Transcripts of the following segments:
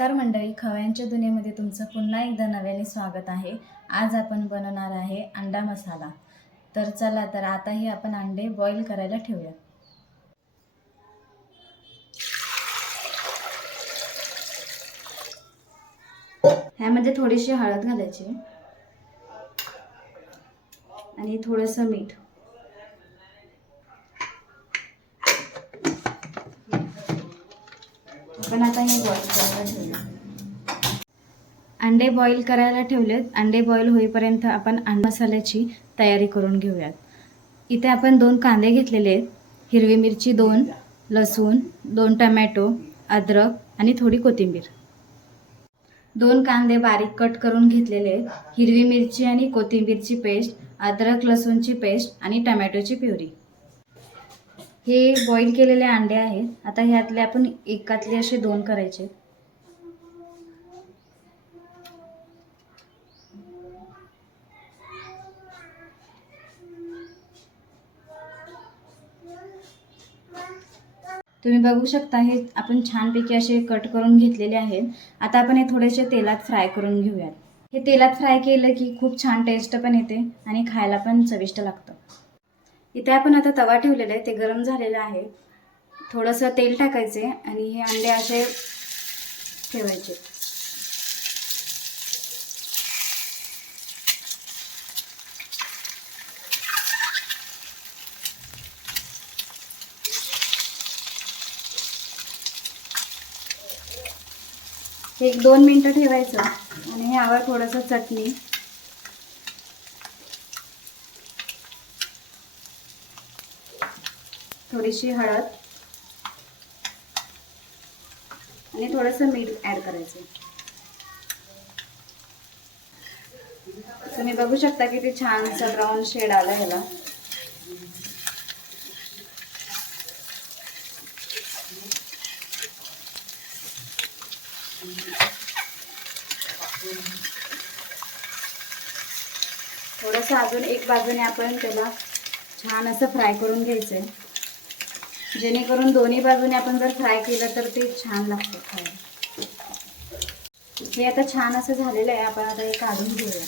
नमस्कार मंडळी, खव्यांच्या दुनियेमध्ये तुमचं पुन्हा एकदा नव्याने स्वागत आहे। आज आपण बनवणार आहे अंडा मसाला। तर चला तर आता ही आपण अंडे बॉईल करायला ठेवूया। ह्यामध्ये थोडीशी हळद घालायची आणि थोडंसं मीठ। आपण आता हे बॉईल करायला ठेवूया। अंडे बॉईल करायला ठेवलेत। अंडे बॉईल होईपर्यंत आपण अंडा मसाल्याची तयारी करून घेऊयात। इथे आपण 2 कांदे घेतलेले आहेत, हिरवी मिरची 2, लसूण 2, टोमॅटो, अद्रक आणि थोडी कोथिंबीर। 2 कांदे बारीक कट करून घेतलेले आहेत, हिरवी मिरची आणि कोथिंबीरची पेस्ट, अद्रक लसूणची पेस्ट आणि टोमॅटोची प्युरी। हे बॉईल केलेले अंडे आहेत। आता ह्यातले आपण एकातले असे 2 करायचे। तुम्ही बघू शकता हे आपण छानपैकी असे कट करून घेतलेले आहेत। आता आपण हे थोडेसे तेलात फ्राय करून घेऊयात। हे तेलात फ्राय केलं की खूप छान टेस्ट पण येते आणि खायला पण चविष्ट लागतं। इथे आपण आता तवा ठेवलेला आहे, ते गरम झालेलं आहे। थोडंसं तेल टाकायचे आणि हे अंडे असे ठेवायचे। एक 2 मिनिटं ठेवायचं आणि यावर थोडंसं चटणी, थोडीशी हळद आणि थोडंसं मीठ ॲड करायचं। तुम्ही बघू शकता की ते छान असं ब्राऊन शेड आला ह्याला। थोडंसं अजून एक बाजूने आपण त्याला छान असं फ्राय करून घ्यायचंय, जेणेकरून दोन्ही बाजूने आपण जर फ्राय केलं तर ते छान लागतं खायला। हे आता छान असं झालेलं आहे, आपण आता हे काढून घेऊया।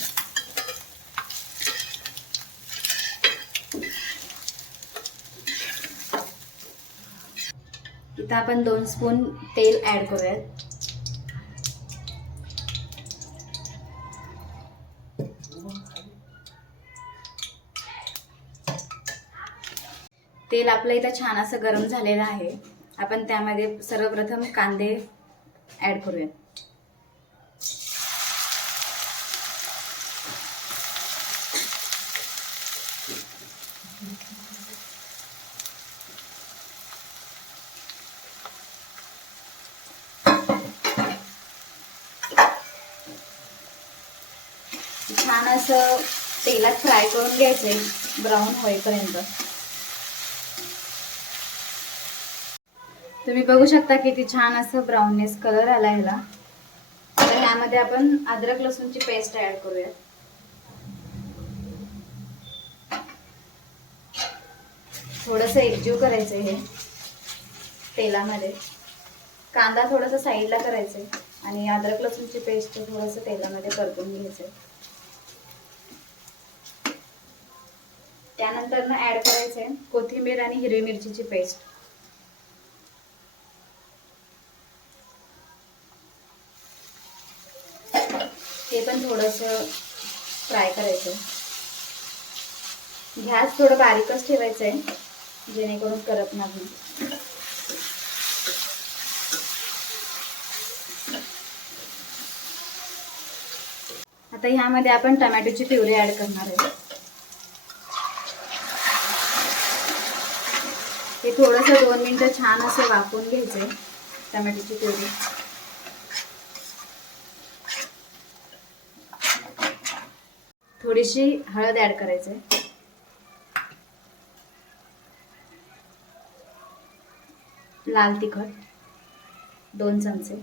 इथं आपण 2 स्पून तेल ॲड करूयात। तेल आपलं इथं छान असं गरम झालेलं आहे। आपण त्यामध्ये सर्वप्रथम कांदे ॲड करूयात। छान असं तेलात फ्राय करून घ्यायचंय ब्राऊन होईपर्यंत। तुम्ही बघू शकता किती छान असं ब्राउननेस कलर आला ह्याला। तर ह्यामध्ये आपण अद्रक लसूणची पेस्ट ॲड करूया। थोडंसं एकजीव करायचं हे तेलामध्ये। कांदा थोडासा साईडला करायचे आणि अद्रक लसूणची पेस्ट थोडंसं तेलामध्ये परतून घ्यायचं। त्यानंतर ॲड करायचे कोथिंबीर आणि हिरवी मिरचीची पेस्ट। ते पण थोडंसं फ्राय करायचं। गॅस थोडं बारीकच ठेवायचं आहे, जेणेकरून करपणार नाही। आता ह्यामध्ये आपण टोमॅटोची प्युरी ॲड करणार आहे। हे थोडंसं 2 मिनिटं छान असं वाफवून घ्यायचंय टोमॅटोची प्युरी। थोडीशी हळद ॲड करायचंय, लाल तिखट 2 चमचे,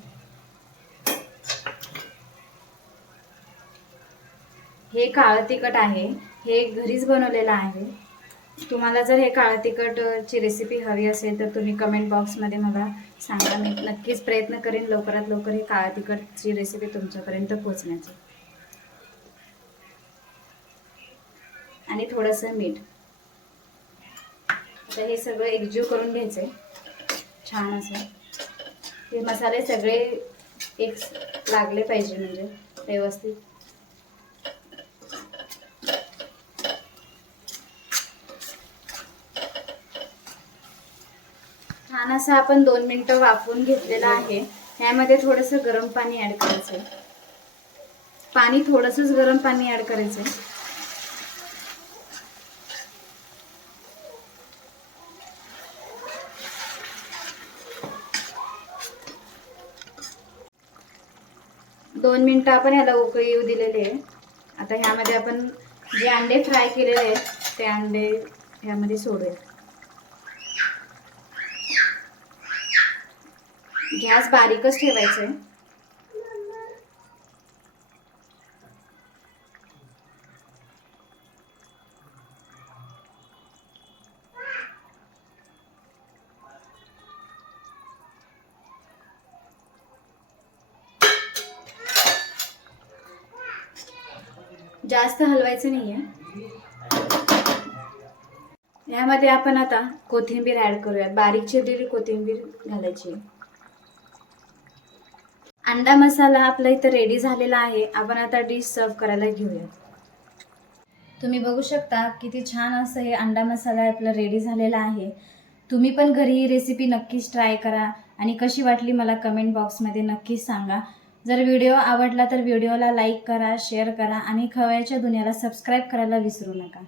हे काळं तिखट आहे, हे घरीच बनवलेलं आहे। तुम्हाला जर हे काळं तिखटची रेसिपी हवी असेल तर तुम्ही कमेंट बॉक्समध्ये मला सांगा. मी नक्कीच प्रयत्न करेन लवकरात लवकर हे काळं तिखटची रेसिपी तुमच्यापर्यंत पोहोचण्याची. आणि थोडंसं मीठ. आता हे सगळं एकजीव करून घ्यायचं आहे छान असं. हे मसाले सगळे एक लागले पाहिजे म्हणजे व्यवस्थित. छान असं आपण 2 मिनिटं वाफवून घेतलेलं आहे. यामध्ये थोडंसं गरम पाणी ॲड करायचं आहे. पाणी थोडंसंच गरम पाणी ॲड करायचं आहे. दोन मिनिटं आपण याला उकळी येऊ दिलेली आहे. आता ह्यामध्ये आपण जे अंडे फ्राय केलेले आहेत ते अंडे ह्यामध्ये सोडूया. गॅस बारीकच ठेवायचा आहे. जास्त हलवायचं नाहीये. यामध्ये आपण आता कोथिंबीर ऍड करूया. बारीक चिरलेली कोथिंबीर घालायची. अंडा मसाला आपला इथं रेडी झालेला आहे. आपण आता डिश सर्व करायला घेऊया. तुम्ही बघू शकता किती छान असं हे अंडा मसाला आपला रेडी झालेला आहे. तुम्ही पण घरी ही रेसिपी नक्कीच ट्राय करा आणि कशी वाटली मला कमेंट बॉक्समध्ये नक्कीच सांगा. जर व्हिडिओ आवडला तर व्हिडिओला लाईक करा, शेअर करा आणि खवय्याच्या दुनियाला सबस्क्राईब करायला विसरू नका.